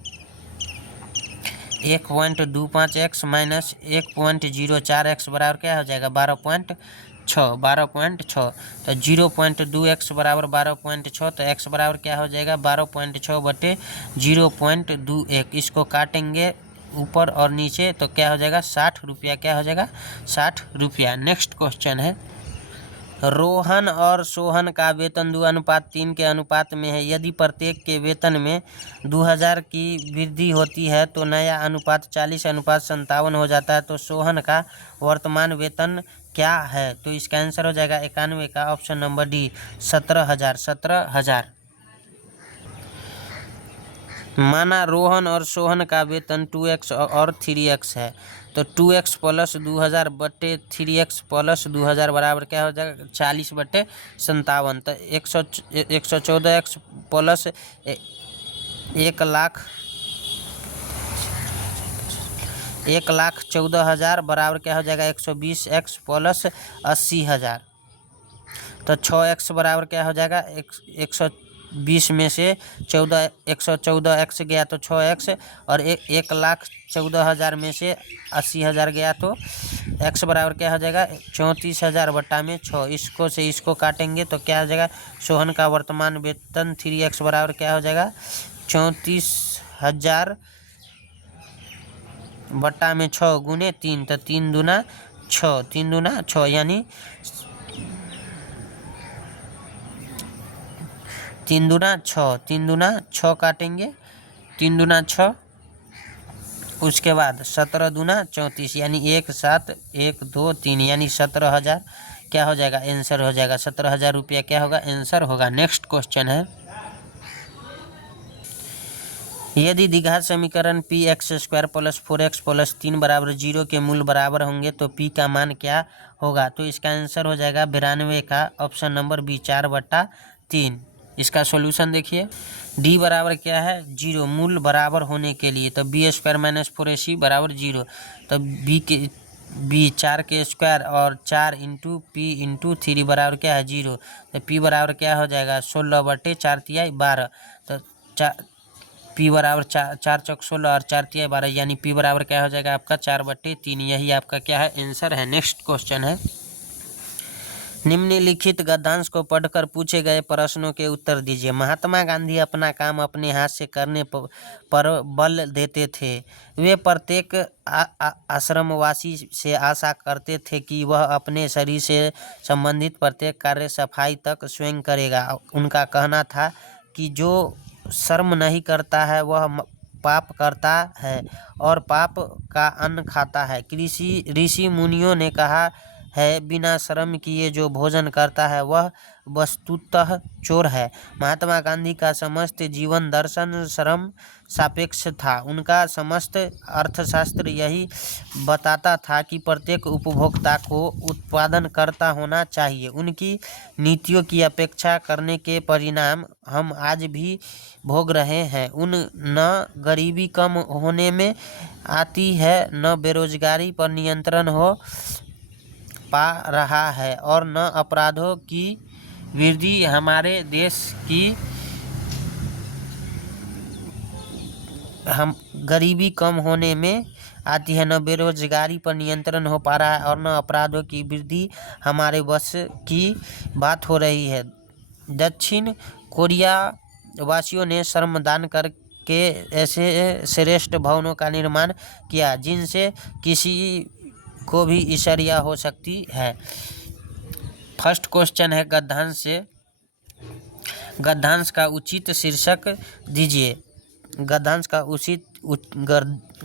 1.25x माइनस 1.04x बराबर क्या हो जाएगा 12.6। तो 0.2x बराबर 12.6। तो x बराबर क्या हो जाएगा 12.6/0.21। इसको काटेंगे ऊपर और नीचे तो क्या हो जाएगा 60 रुपया। क्या हो जाएगा 60 रुपया। नेक्स्ट क्वेश्चन है रोहन और सोहन का वेतन 2:3 के अनुपात में है। यदि प्रत्येक के वेतन में 2000 की वृद्धि होती है तो नया अनुपात 40:57 हो जाता है। तो सोहन का वर्तमान वेतन क्या है। तो इसका आंसर हो जाएगा 91 का ऑप्शन नंबर डी 17,000। माना रोहन और सोहन का वेतन 2x और 3x है। तो 2x प्लस 2000/3x प्लस 2000 बराबर क्या हो जाएगा 40/57। तो 114x प्लस 1,14,000 बराबर क्या हो जाएगा 120x प्लस 80,000। तो 6x बराबर क्या हो जाएगा 120 में से 114x गया तो 6x और 1,14,000 में से 80,000 गया तो x बराबर क्या हो जाएगा 34,000/6। इसको से इसको काटेंगे तो क्या हो जाएगा सोहन का वर्तमान वेतन 3x बराबर क्या हो जाएगा 34,000/6 गुने 3। तो 3 दूना 6 यानी 3 दूना 6 काटेंगे 3 दूना 6। उसके बाद 17 दूना 34 यानी 1 7 1 2 3 यानी 17,000 क्या हो जाएगा आंसर हो जाएगा 17,000 रुपया क्या होगा आंसर होगा। नेक्स्ट क्वेश्चन है यदि द्विघात समीकरण px² प्लस 4x प्लस 3 बराबर 0 के मूल बराबर होंगे तो p का मान क्या होगा। तो इसका आंसर हो जाएगा 92 का ऑप्शन नंबर बी 4/3। इसका सॉल्यूशन देखिए d बराबर क्या है 0 मूल बराबर होने के लिए। तो b² माइनस 4ac बराबर 0। तो b 4 के स्क्वायर और 4 इंटू पी इंटू 3 बराबर क्या है 0। तो p बराबर क्या हो जाएगा 16/4 तो p बराबर 4 चौक 16 और 4 तिया 12 यानी p बराबर क्या हो जाएगा आपका 4/3। यही आपका क्या है आंसर है। नेक्स्ट क्वेश्चन है निम्नलिखित गद्यांश को पढ़कर पूछे गए प्रश्नों के उत्तर दीजिए। महात्मा गांधी अपना काम अपने हाथ से करने पर बल देते थे। वे प्रत्येक आश्रमवासी से आशा करते थे कि वह अपने शरीर से संबंधित प्रत्येक कार्य सफाई तक स्वयं करेगा। उनका कहना था कि जो शर्म नहीं करता है वह पाप करता है और पाप का अन्न खाता है। ऋषि मुनियों ने कहा है बिना शर्म किए जो भोजन करता है वह वस्तुतः चोर है। महात्मा गांधी का समस्त जीवन दर्शन श्रम सापेक्ष था। उनका समस्त अर्थशास्त्र यही बताता था कि प्रत्येक उपभोक्ता को उत्पादनकर्ता होना चाहिए। उनकी नीतियों की अपेक्षा करने के परिणाम हम आज भी भोग रहे हैं। न गरीबी कम होने में आती है न बेरोजगारी पर नियंत्रण हो पा रहा है और न अपराधों की वृद्धि हमारे देश की गरीबी कम होने में आती है न बेरोजगारी पर नियंत्रण हो पा रहा है और न अपराधों की वृद्धि हमारे बस की बात हो रही है। दक्षिण कोरिया वासियों ने श्रमदान करके ऐसे श्रेष्ठ भवनों का निर्माण किया जिनसे किसी को भी ईर्ष्या हो सकती है। फर्स्ट क्वेश्चन है गद्यांश से गद्यांश का उचित शीर्षक दीजिए। गद्यांश का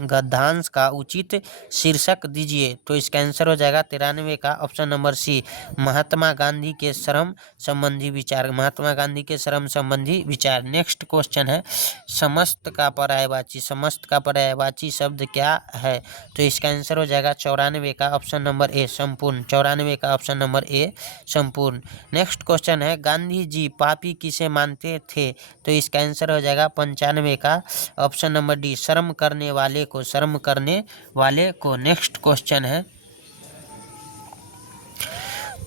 गद्यांश का उचित शीर्षक दीजिए। तो इसका आंसर हो जाएगा 93 का ऑप्शन नंबर सी, महात्मा गांधी के श्रम संबंधी विचार। महात्मा गांधी के श्रम संबंधी विचार। नेक्स्ट क्वेश्चन है समस्त का पर्यायवाची। समस्त का पर्यायवाची शब्द क्या है? तो इसका आंसर हो जाएगा 94 का ऑप्शन नंबर ए, संपूर्ण। 94 का ऑप्शन नंबर ए, संपूर्ण। नेक्स्ट क्वेश्चन है गांधी जी पापी किसे मानते थे? तो इसका आंसर हो जाएगा 95 का ऑप्शन नंबर डी, शर्म करने वाले को। शर्म करने वाले को। नेक्स्ट क्वेश्चन है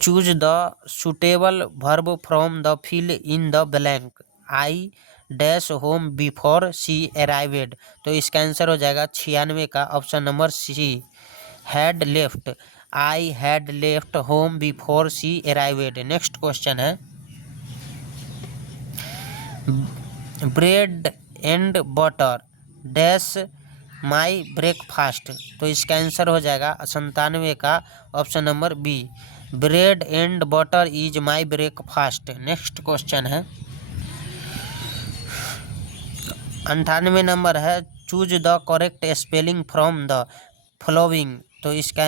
choose the suitable verb from the field in the blank. I dash home before she arrived. तो इसका आंसर हो जाएगा 96 का option number C, had left. I had left home before she arrived. Next question है bread and butter dash my breakfast. तो इसका आंसर हो जाएगा 97 का option number B, bread and butter is my breakfast. Next question है 98 नंबर है choose the correct spelling from the following. तो इसका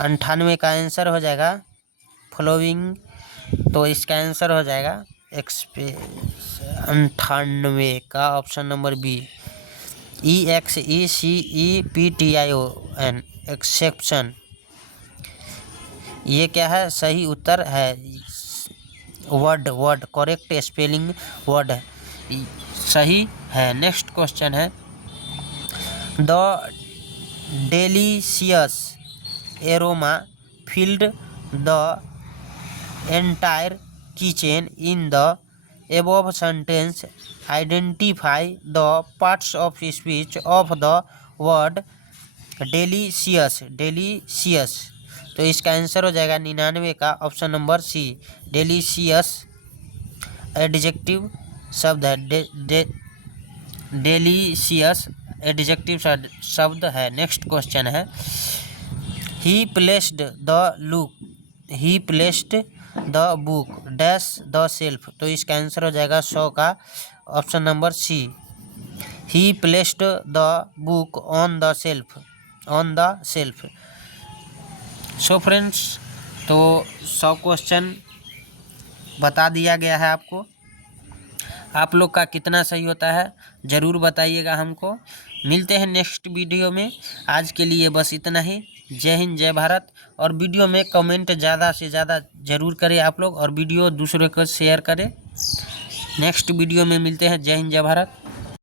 98 का आंसर हो जाएगा फॉलोइंग। तो इसका आंसर हो जाएगा 98 का option number B, EXECEPTION, exception. ये क्या है? सही उत्तर है वर्ड करेक्ट स्पेलिंग वर्ड सही है। नेक्स्ट क्वेश्चन है the delicious aroma filled the entire kitchen in the above sentence, identify the parts of speech of the word delicious। delicious। तो इसका आंसर हो जाएगा 99 का option number C, delicious adjective शब्द है। डेलीशियस एडजेक्टिव शब्द है। नेक्स्ट क्वेश्चन है he placed the book dash the shelf. तो इसका आंसर हो जाएगा 100 का option number C, he placed the book on the shelf. So friends, तो 100 क्वेश्चन बता दिया गया है आपको। आप लोग का कितना सही होता है ज़रूर बताइएगा हमको। मिलते हैं नेक्स्ट वीडियो में। आज के लिए बस इतना ही। जय हिंद, जय भारत। और वीडियो में कमेंट ज़्यादा से ज़्यादा ज़रूर करें आप लोग, और वीडियो दूसरों को शेयर करें। नेक्स्ट वीडियो में मिलते हैं। जय हिंद, जय भारत।